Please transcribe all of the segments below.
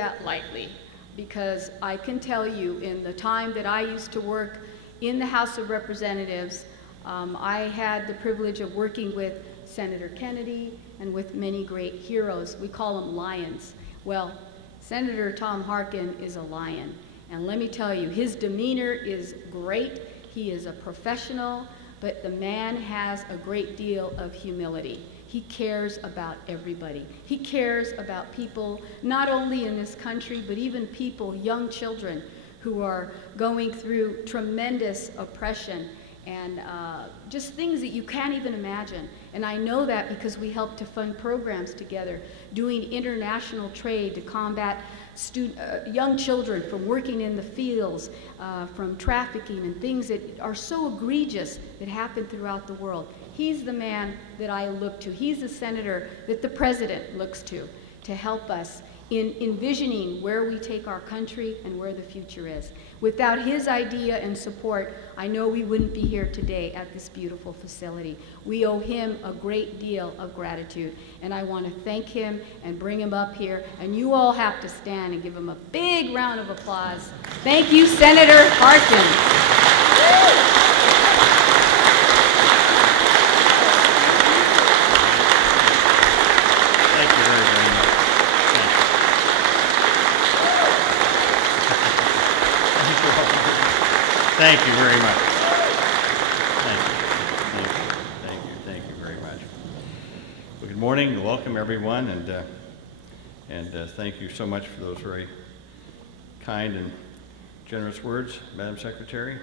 that lightly, because I can tell you in the time that I used to work in the House of Representatives, I had the privilege of working with Senator Kennedy and with many great heroes. We call them lions. Well, Senator Tom Harkin is a lion. And let me tell you, his demeanor is great. He is a professional, but the man has a great deal of humility. He cares about everybody. He cares about people, not only in this country, but even people, young children, who are going through tremendous oppression and just things that you can't even imagine. And I know that because we help to fund programs together, doing international trade to combat young children from working in the fields, from trafficking and things that are so egregious that happen throughout the world. He's the man that I look to. He's the senator that the president looks to help us in envisioning where we take our country and where the future is. Without his idea and support, I know we wouldn't be here today at this beautiful facility. We owe him a great deal of gratitude, and I want to thank him and bring him up here, and you all have to stand and give him a big round of applause. Thank you, Senator Harkin. Thank you very much. Thank you very much. Well, good morning and welcome everyone, and thank you so much for those very kind and generous words, Madam Secretary.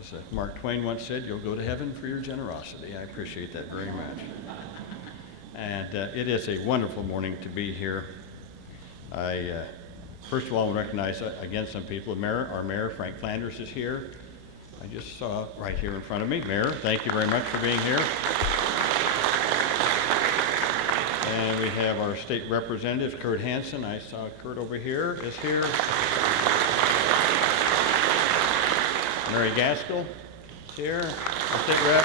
As Mark Twain once said, you'll go to heaven for your generosity. I appreciate that very much. And it is a wonderful morning to be here. First of all, I want to recognize again some people. Our Mayor, Frank Flanders, is here. I just saw right here in front of me. Mayor, thank you very much for being here. And we have our state representative, Kurt Hansen. I saw Kurt over here is here. Mary Gaskell is here, our state rep.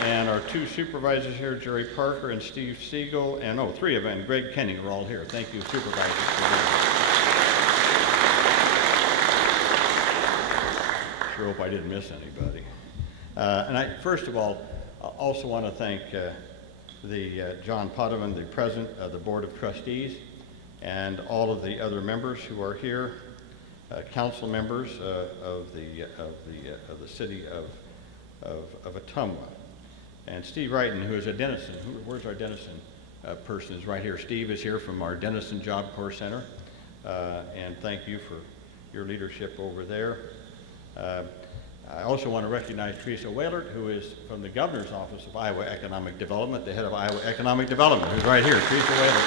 And our two supervisors here, Jerry Parker and Steve Siegel, and three of them, and Greg Kenning are all here. Thank you, supervisors, for being here. Sure hope I didn't miss anybody. And I, first of all, also want to thank John Potvin, the president of the Board of Trustees, and all of the other members who are here, council members of the city of Ottumwa. And Steve Wrighton, who is a Denison. Where's our Denison person? Is right here. Steve is here from our Denison Job Corps Center. And thank you for your leadership over there. I also want to recognize Teresa Whalert, who is from the Governor's Office of Iowa Economic Development, the head of Iowa Economic Development, who's right here. Teresa Whalert.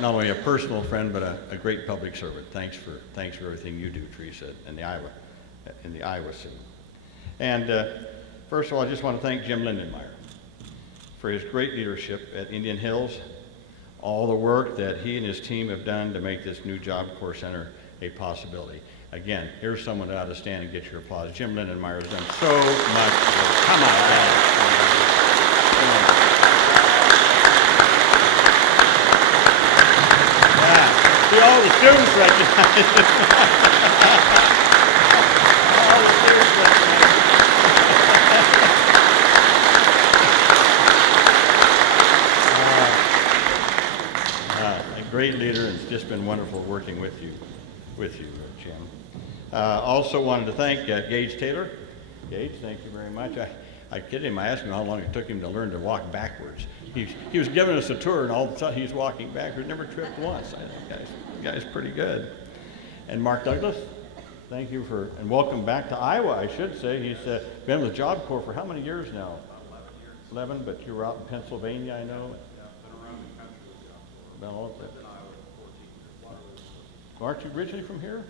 Not only a personal friend, but a great public servant. Thanks for everything you do, Teresa, in the Iowa city. And first of all, I just want to thank Jim Lindenmeyer for his great leadership at Indian Hills, all the work that he and his team have done to make this new Job Corps Center a possibility. Again, here's someone that ought to stand and get your applause. Jim Lindenmeyer has done so much work. Come on, man. See, all the students recognize it. All the students recognize it. A great leader, and it's just been wonderful working with you, Jim. Also wanted to thank Gage Taylor. Gage, thank you very much. I kid him. I asked him how long it took him to learn to walk backwards. He was giving us a tour, and all of a sudden he's walking backwards. Never tripped once. I think the guy's pretty good. And Mark Douglas, thank you and welcome back to Iowa, I should say. He's been with Job Corps for how many years now? 11 years. 11, but you were out in Pennsylvania, I know. Yeah, been around the country with Job Corps. Been all over. Been in Iowa for 14 years. Aren't you originally from here?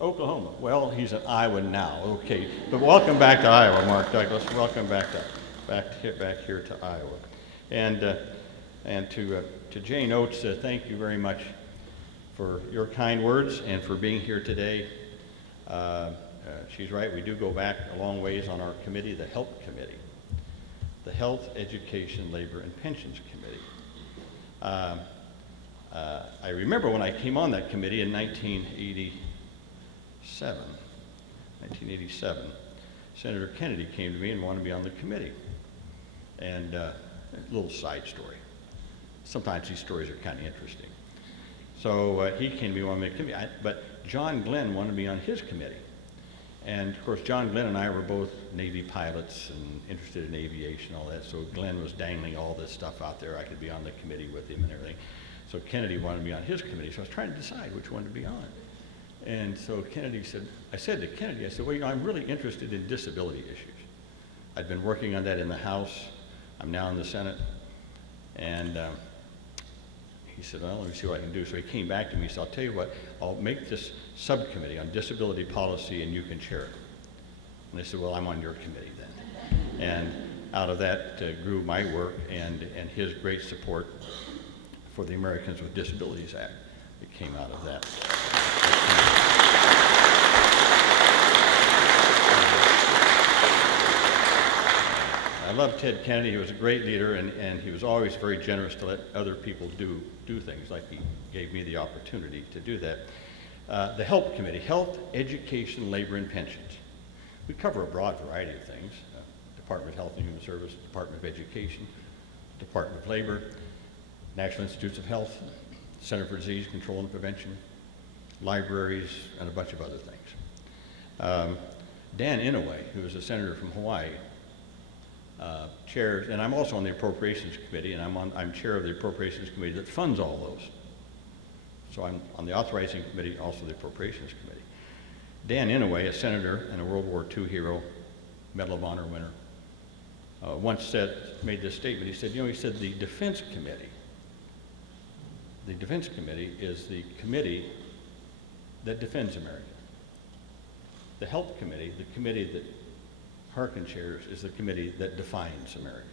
Oklahoma. Well, he's an Iowan now. Okay, but welcome back to Iowa, Mark Douglas. Welcome back here to Iowa, and to Jane Oates. Thank you very much for your kind words and for being here today. she's right, we do go back a long ways on our committee, the Health Committee, the Health, Education, Labor, and Pensions Committee. I remember when I came on that committee in 1987, Senator Kennedy came to me and wanted me on the committee. And a little side story. Sometimes these stories are kind of interesting. So he came to me on the committee, but John Glenn wanted me on his committee. And of course, John Glenn and I were both Navy pilots and interested in aviation, all that. So Glenn was dangling all this stuff out there. I could be on the committee with him and everything. So Kennedy wanted me on his committee. So I was trying to decide which one to be on. And so Kennedy said, I said to Kennedy, I said, well, you know, I'm really interested in disability issues. I'd been working on that in the House. I'm now in the Senate. And he said, well, let me see what I can do. So he came back to me. He said, I'll tell you what, I'll make this subcommittee on disability policy and you can chair it. And I said, well, I'm on your committee then. And out of that grew my work and his great support for the Americans with Disabilities Act. It came out of that. I love Ted Kennedy. He was a great leader, and he was always very generous to let other people do things, like he gave me the opportunity to do that. The Health Committee, Health, Education, Labor, and Pensions. We cover a broad variety of things. Department of Health and Human Services, Department of Education, Department of Labor, National Institutes of Health, Center for Disease Control and Prevention, libraries, and a bunch of other things. Dan Inouye, who is a senator from Hawaii, chairs, and I'm also on the Appropriations Committee, and I'm chair of the Appropriations Committee that funds all those. So I'm on the Authorizing Committee, also the Appropriations Committee. Dan Inouye, a senator and a World War II hero, Medal of Honor winner, once made this statement. He said, you know, the Defense Committee is the committee that defends America. The Health Committee, the committee that Harkin chairs, is the committee that defines America.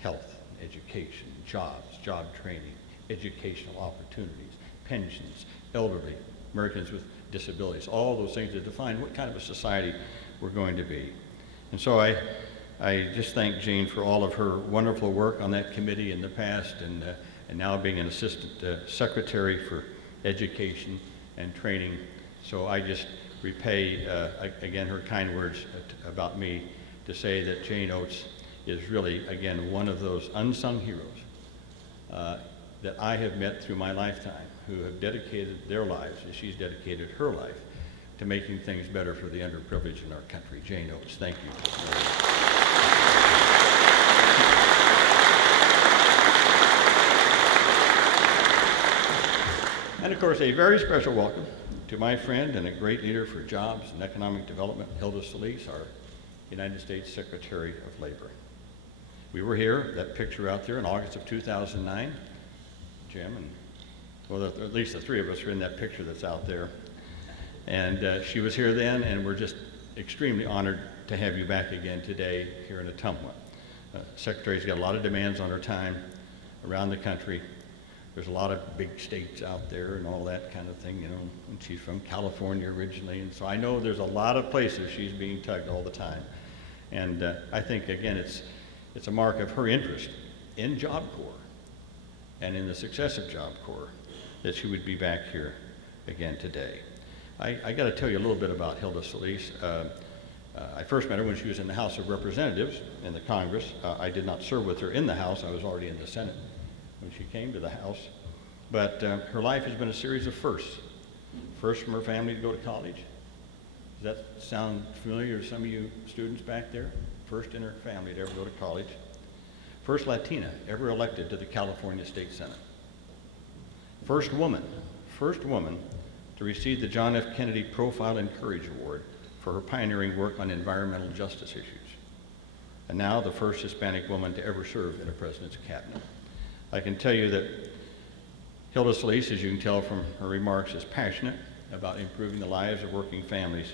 Health, education, jobs, job training, educational opportunities, pensions, elderly, Americans with disabilities, all those things that define what kind of a society we're going to be. And so I just thank Jane for all of her wonderful work on that committee in the past, and now being an assistant secretary for education and training. So I just repay, again, her kind words about me to say that Jane Oates is really, again, one of those unsung heroes that I have met through my lifetime, who have dedicated their lives, as she's dedicated her life, to making things better for the underprivileged in our country. Jane Oates, thank you. And of course, a very special welcome to my friend and a great leader for jobs and economic development, Hilda Solis, our United States Secretary of Labor. We were here, that picture out there, in August of 2009. Jim and, well, at least the three of us are in that picture that's out there. And she was here then, and we're just extremely honored to have you back again today here in Ottumwa. Secretary's got a lot of demands on her time around the country. There's a lot of big states out there and all that kind of thing, you know, and she's from California originally, and so I know there's a lot of places she's being tugged all the time. And I think, again, it's a mark of her interest in Job Corps and in the success of Job Corps that she would be back here again today. I got to tell you a little bit about Hilda Solis. I first met her when she was in the House of Representatives in the Congress. I did not serve with her in the House. I was already in the Senate when she came to the House. But her life has been a series of firsts. First from her family to go to college. Does that sound familiar to some of you students back there? First in her family to ever go to college. First Latina ever elected to the California State Senate. First woman to receive the John F. Kennedy Profile and Courage Award for her pioneering work on environmental justice issues. And now the first Hispanic woman to ever serve in a president's cabinet. I can tell you that Hilda Solis, as you can tell from her remarks, is passionate about improving the lives of working families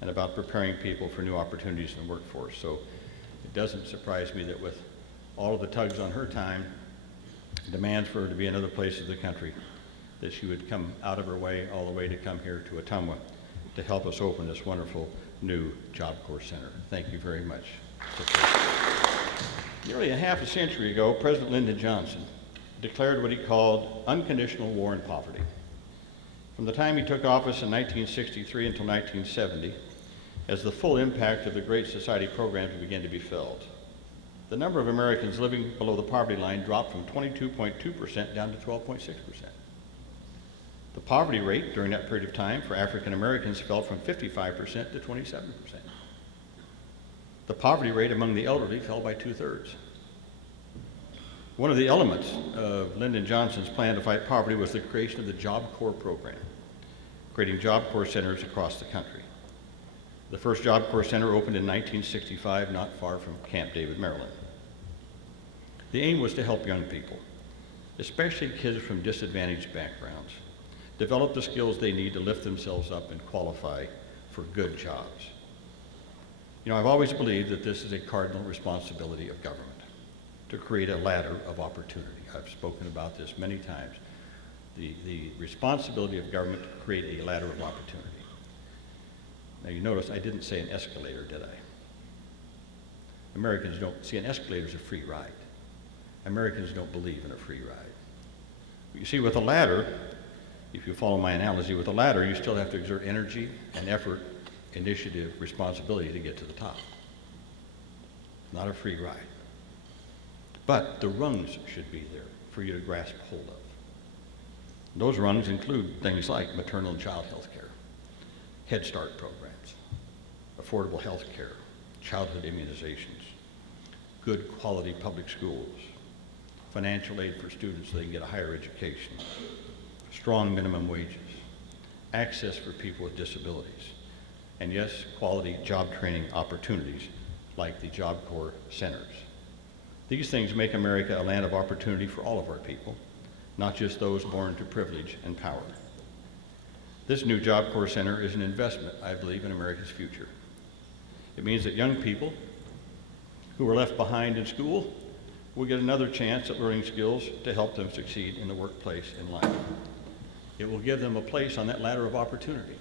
and about preparing people for new opportunities in the workforce. So it doesn't surprise me that with all of the tugs on her time, demands for her to be in other places of the country, that she would come out of her way all the way to come here to Ottumwa to help us open this wonderful new Job Corps Center. Thank you very much. Nearly a half a century ago, President Lyndon Johnson declared what he called unconditional war on poverty. From the time he took office in 1963 until 1970, as the full impact of the Great Society programs began to be felt, the number of Americans living below the poverty line dropped from 22.2% down to 12.6%. The poverty rate during that period of time for African Americans fell from 55% to 27%. The poverty rate among the elderly fell by 2/3. One of the elements of Lyndon Johnson's plan to fight poverty was the creation of the Job Corps program, creating Job Corps centers across the country. The first Job Corps Center opened in 1965, not far from Camp David, Maryland. The aim was to help young people, especially kids from disadvantaged backgrounds, develop the skills they need to lift themselves up and qualify for good jobs. You know, I've always believed that this is a cardinal responsibility of government, to create a ladder of opportunity. I've spoken about this many times. The responsibility of government to create a ladder of opportunity. Now you notice I didn't say an escalator, did I? Americans don't see an escalator as a free ride. Americans don't believe in a free ride. But you see, with a ladder, if you follow my analogy, with a ladder, you still have to exert energy and effort, initiative, responsibility to get to the top. Not a free ride. But the rungs should be there for you to grasp hold of. Those rungs include things like maternal and child health care, Head Start programs, affordable health care, childhood immunizations, good quality public schools, financial aid for students so they can get a higher education, strong minimum wages, access for people with disabilities, and yes, quality job training opportunities like the Job Corps centers. These things make America a land of opportunity for all of our people, not just those born to privilege and power. This new Job Corps Center is an investment, I believe, in America's future. It means that young people who are left behind in school will get another chance at learning skills to help them succeed in the workplace and life. It will give them a place on that ladder of opportunity.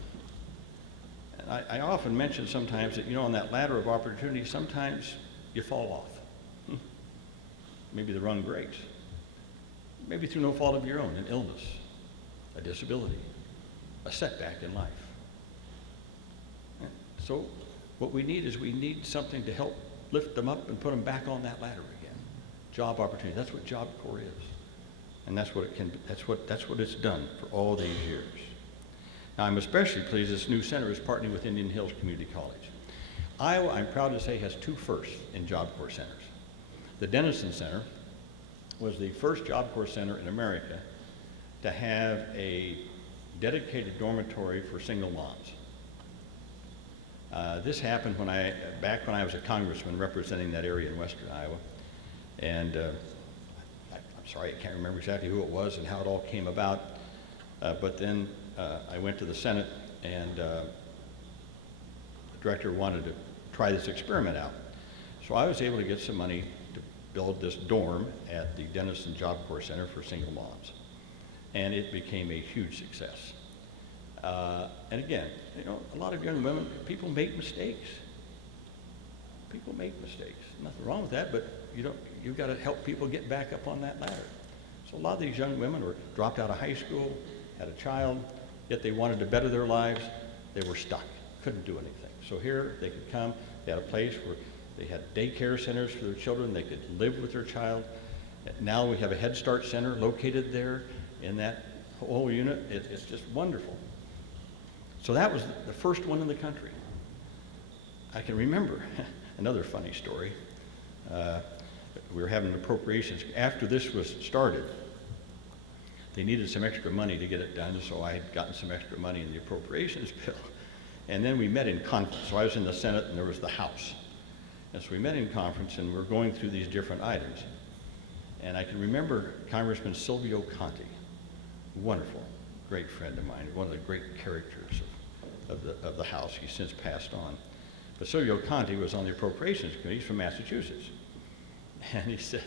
And I often mention sometimes that, you know, on that ladder of opportunity, sometimes you fall off. Maybe the rung breaks. Maybe through no fault of your own, an illness, a disability, a setback in life. And so what we need is we need something to help lift them up and put them back on that ladder again. Job opportunity, that's what Job Corps is. And that's what it can, that's what it's done for all these years. Now I'm especially pleased this new center is partnering with Indian Hills Community College. Iowa, I'm proud to say, has two firsts in Job Corps centers. The Denison Center was the first Job Corps center in America to have a dedicated dormitory for single moms. This happened back when I was a congressman representing that area in western Iowa. And I'm sorry, I can't remember exactly who it was and how it all came about. But then I went to the Senate and the director wanted to try this experiment out. So I was able to get some money to build this dorm at the Denison Job Corps Center for single moms. And it became a huge success. And again, you know, a lot of young women, people make mistakes. People make mistakes. Nothing wrong with that, but you've got to help people get back up on that ladder. So a lot of these young women were dropped out of high school, had a child, yet they wanted to better their lives. They were stuck, couldn't do anything. So here they could come, they had a place where they had daycare centers for their children, they could live with their child. Now we have a Head Start center located there in that whole unit. It's just wonderful. So that was the first one in the country. I can remember another funny story. We were having appropriations. After this was started, they needed some extra money to get it done, so I had gotten some extra money in the appropriations bill. And then we met in conference. So I was in the Senate and there was the House. And so we met in conference and we're going through these different items. And I can remember Congressman Silvio Conti, wonderful, great friend of mine, one of the great characters of the House. He's since passed on. But Silvio Conti was on the Appropriations Committee. He's from Massachusetts. And he said,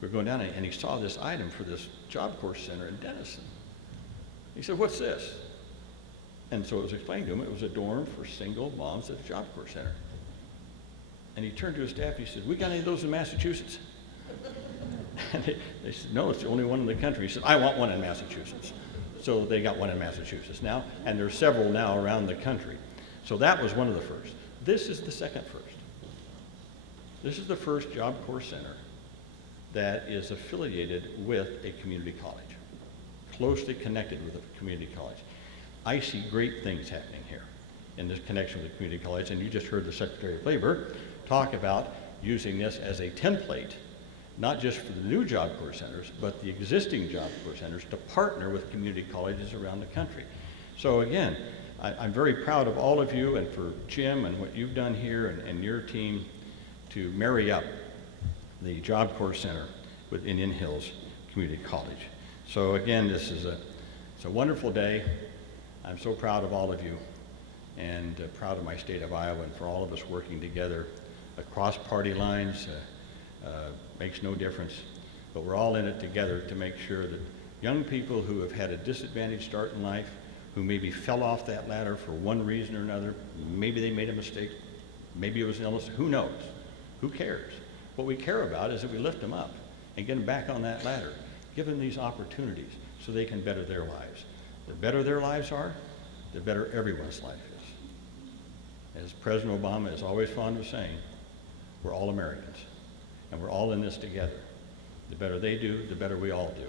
we're going down and he saw this item for this Job Corps Center in Denison. He said, what's this? And so it was explained to him it was a dorm for single moms at the Job Corps Center. And he turned to his staff and he said, "We got any of those in Massachusetts?" And they said, "No, it's the only one in the country." He said, "I want one in Massachusetts." So they got one in Massachusetts now, and there's several now around the country. So that was one of the first. This is the second first. This is the first Job Corps Center that is affiliated with a community college, closely connected with a community college. I see great things happening here in this connection with the community college, and you just heard the Secretary of Labor talk about using this as a template, not just for the new Job Corps centers, but the existing Job Corps centers to partner with community colleges around the country. So again, I'm very proud of all of you and for Jim and what you've done here and your team to marry up the Job Corps Center with Indian Hills Community College. So again, it's a wonderful day. I'm so proud of all of you and proud of my state of Iowa and for all of us working together across party lines. Makes no difference, but we're all in it together to make sure that young people who have had a disadvantaged start in life, who maybe fell off that ladder for one reason or another, maybe they made a mistake, maybe it was an illness, who knows? Who cares? What we care about is that we lift them up and get them back on that ladder, give them these opportunities so they can better their lives. The better their lives are, the better everyone's life is. As President Obama is always fond of saying, we're all Americans, and we're all in this together. The better they do, the better we all do.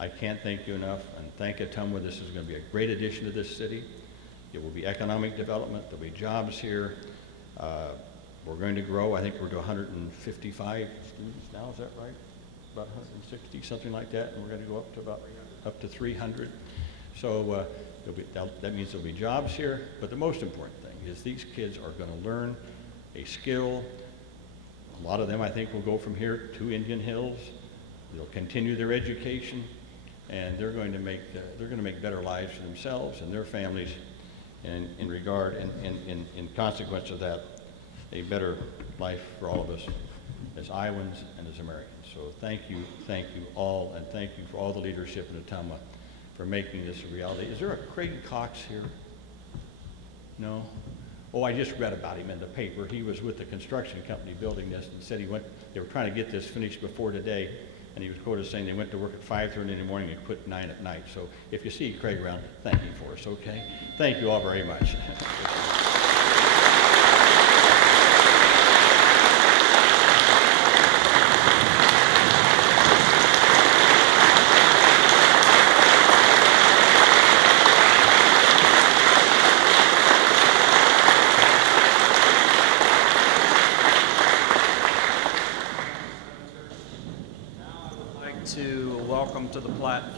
I can't thank you enough, and thank Ottumwa. This is going to be a great addition to this city. It will be economic development. There'll be jobs here. We're going to grow. I think we're to 155 students now. Is that right? About 160, something like that. And we're going to go up to 300. So that means there'll be jobs here. But the most important thing is these kids are going to learn a skill. A lot of them, I think, will go from here to Indian Hills. They'll continue their education, and they're going to make better lives for themselves and their families, and in consequence of that, a better life for all of us as Iowans and as Americans. So thank you all, and thank you for all the leadership in Ottumwa for making this a reality. Is there a Craig Cox here? No? Oh, I just read about him in the paper. He was with the construction company building this and said they were trying to get this finished before today, and he was quoted as saying they went to work at 5:30 in the morning and quit 9 at night. So if you see Craig around, thank him for us, okay? Thank you all very much. To welcome to the platform